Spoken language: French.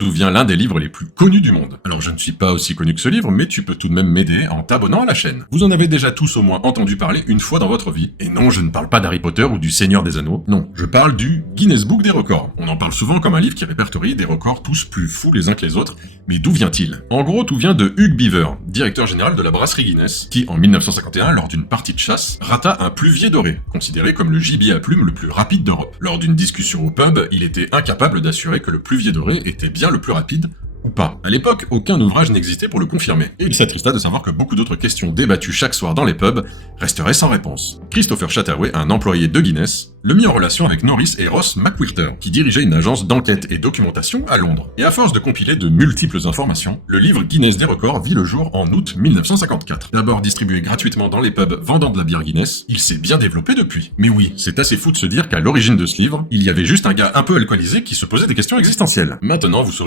D'où vient l'un des livres les plus connus du monde. Alors je ne suis pas aussi connu que ce livre, mais tu peux tout de même m'aider en t'abonnant à la chaîne. Vous en avez déjà tous au moins entendu parler une fois dans votre vie. Et non, je ne parle pas d'Harry Potter ou du Seigneur des Anneaux. Non, je parle du Guinness Book des records. On en parle souvent comme un livre qui répertorie des records tous plus fous les uns que les autres. Mais d'où vient-il? En gros, tout vient de Hugh Beaver, directeur général de la brasserie Guinness, qui en 1951, lors d'une partie de chasse, rata un pluvier doré, considéré comme le gibier à plumes le plus rapide d'Europe. Lors d'une discussion au pub, il était incapable d'assurer que le pluvier doré était bien le plus rapide, ou pas. À l'époque, aucun ouvrage n'existait pour le confirmer, et il s'attrista de savoir que beaucoup d'autres questions débattues chaque soir dans les pubs resteraient sans réponse. Christopher Chataway, un employé de Guinness, le mit en relation avec Norris et Ross McWhirter, qui dirigeaient une agence d'enquête et documentation à Londres. Et à force de compiler de multiples informations, le livre Guinness des records vit le jour en août 1954. D'abord distribué gratuitement dans les pubs vendant de la bière Guinness, il s'est bien développé depuis. Mais oui, c'est assez fou de se dire qu'à l'origine de ce livre, il y avait juste un gars un peu alcoolisé qui se posait des questions existentielles. Maintenant, vous saurez